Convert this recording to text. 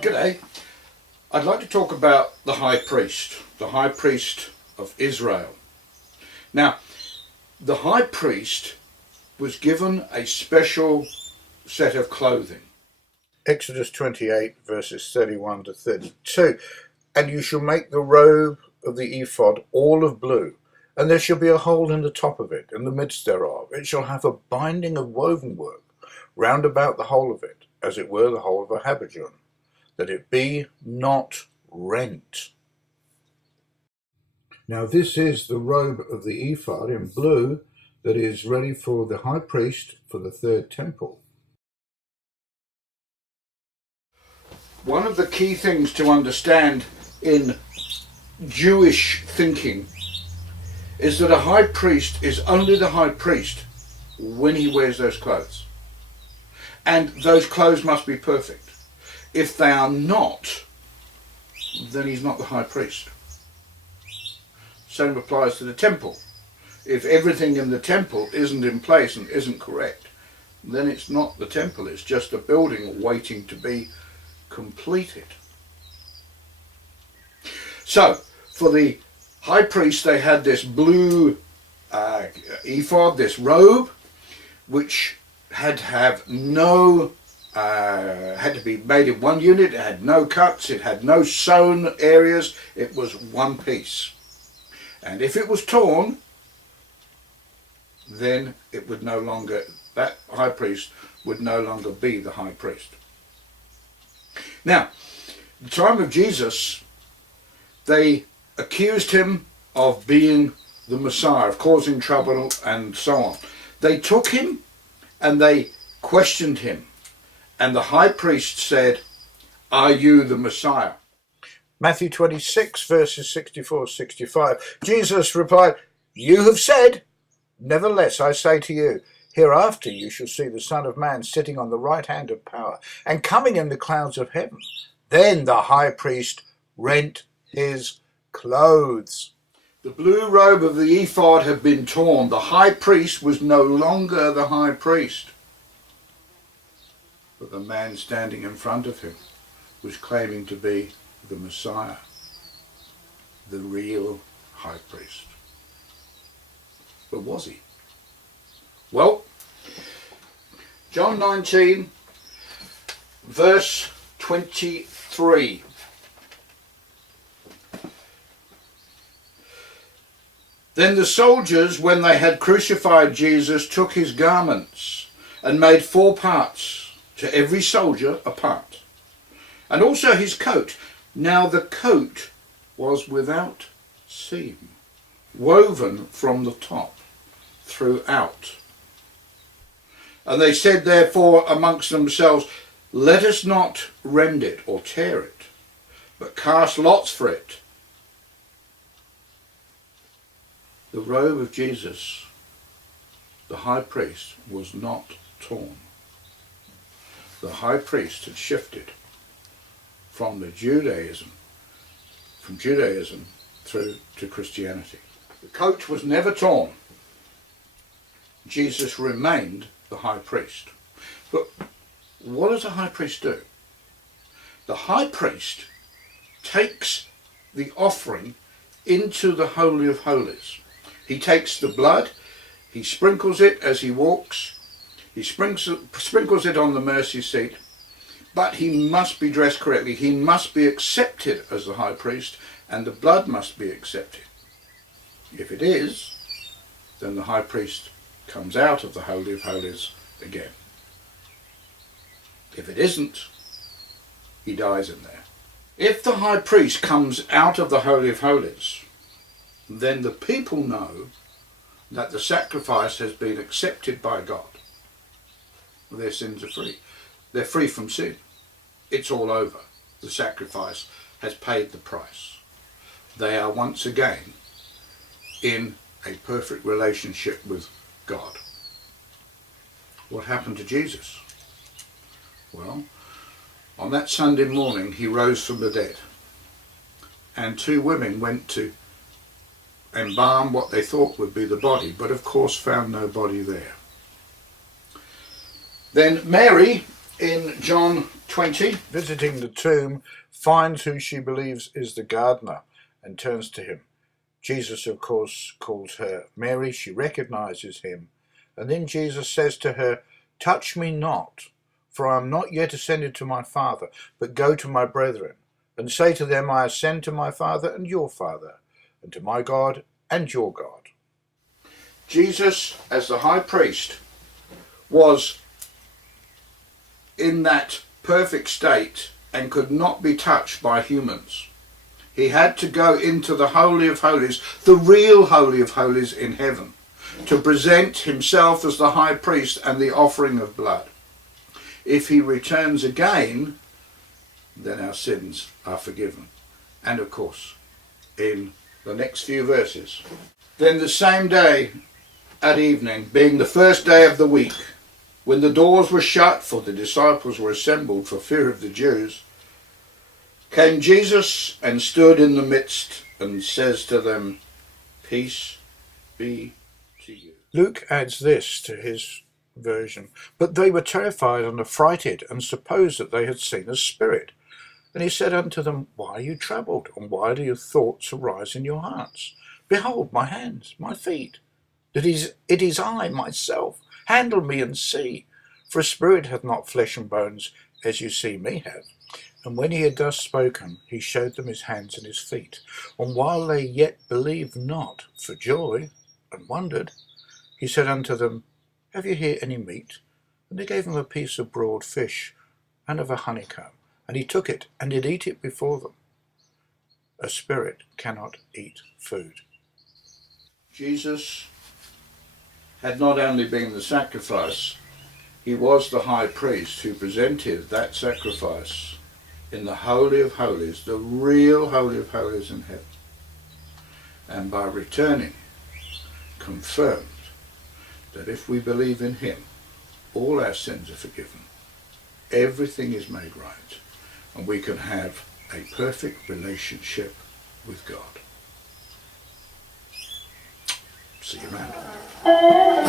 G'day. I'd like to talk about the High Priest of Israel. Now, the High Priest was given a special set of clothing. Exodus 28 verses 31 to 32. And you shall make the robe of the ephod all of blue, and there shall be a hole in the top of it, in the midst thereof. It shall have a binding of woven work round about the whole of it, as it were the whole of a habergeon, that it be not rent. Now this is the robe of the ephod in blue that is ready for the high priest for the third temple. One of the key things to understand in Jewish thinking is that a high priest is only the high priest when he wears those clothes. And those clothes must be perfect. If they are not, then he's not the high priest. Same applies to the temple. If everything in the temple isn't in place and isn't correct, then it's not the temple, it's just a building waiting to be completed. So, for the high priest, they had this blue ephod, this robe, which had to have no, had to be made in one unit. It had no cuts, it had no sewn areas, it was one piece. And if it was torn, then it would no longer, that high priest would no longer be the high priest. Now, at the time of Jesus, they accused him of being the Messiah, of causing trouble and so on. They took him and they questioned him. And the high priest said, "Are you the Messiah?" Matthew 26 verses 64-65. Jesus replied, "You have said, nevertheless I say to you, hereafter you shall see the Son of Man sitting on the right hand of power and coming in the clouds of heaven." Then the high priest rent his clothes. The blue robe of the ephod had been torn. The high priest was no longer the high priest. But the man standing in front of him was claiming to be the Messiah, the real high priest. But was he? Well, John 19, verse 23. Then the soldiers, when they had crucified Jesus, took his garments and made 4 parts, to every soldier a part, and also his coat. Now the coat was without seam, woven from the top throughout. And they said therefore amongst themselves, "Let us not rend it or tear it, but cast lots for it." The robe of Jesus, the high priest, was not torn. The high priest had shifted from Judaism through to Christianity. The coat was never torn. Jesus remained the high priest. But what does a high priest do? The high priest takes the offering into the Holy of Holies. He takes the blood, he sprinkles it as he walks, he sprinkles it on the mercy seat, but he must be dressed correctly. He must be accepted as the high priest, and the blood must be accepted. If it is, then the high priest comes out of the Holy of Holies again. If it isn't, he dies in there. If the high priest comes out of the Holy of Holies, then the people know that the sacrifice has been accepted by God. Their sins are free. They're free from sin. It's all over. The sacrifice has paid the price. They are once again in a perfect relationship with God. What happened to Jesus? Well, on that Sunday morning he rose from the dead, and 2 women went to embalm what they thought would be the body, but of course found no body there. Then Mary, in John 20, visiting the tomb, finds who she believes is the gardener and turns to him. Jesus, of course, calls her Mary. She recognizes him. And then Jesus says to her, "Touch me not, for I am not yet ascended to my Father, but go to my brethren, and say to them, I ascend to my Father and your Father, and to my God and your God." Jesus, as the high priest, was in that perfect state and could not be touched by humans. He had to go into the Holy of Holies, the real Holy of Holies in heaven, to present himself as the high priest and the offering of blood. If he returns again, then our sins are forgiven. And of course, in the next few verses, then the same day at evening, being the first day of the week, when the doors were shut, for the disciples were assembled for fear of the Jews, came Jesus and stood in the midst and says to them, "Peace be to you." Luke adds this to his version: "But they were terrified and affrighted, and supposed that they had seen a spirit. And he said unto them, Why are you troubled, and why do your thoughts arise in your hearts? Behold my hands, my feet. It is I myself. Handle me and see. For a spirit hath not flesh and bones, as you see me have." And when he had thus spoken, he showed them his hands and his feet. And while they yet believed not for joy, and wondered, he said unto them, "Have you here any meat?" And they gave him a piece of broiled fish, and of a honeycomb. And he took it, and did eat it before them. A spirit cannot eat food. Jesus had not only been the sacrifice, he was the high priest who presented that sacrifice in the Holy of Holies, the real Holy of Holies in heaven. And by returning, confirmed that if we believe in him, all our sins are forgiven, everything is made right, and we can have a perfect relationship with God. See you around.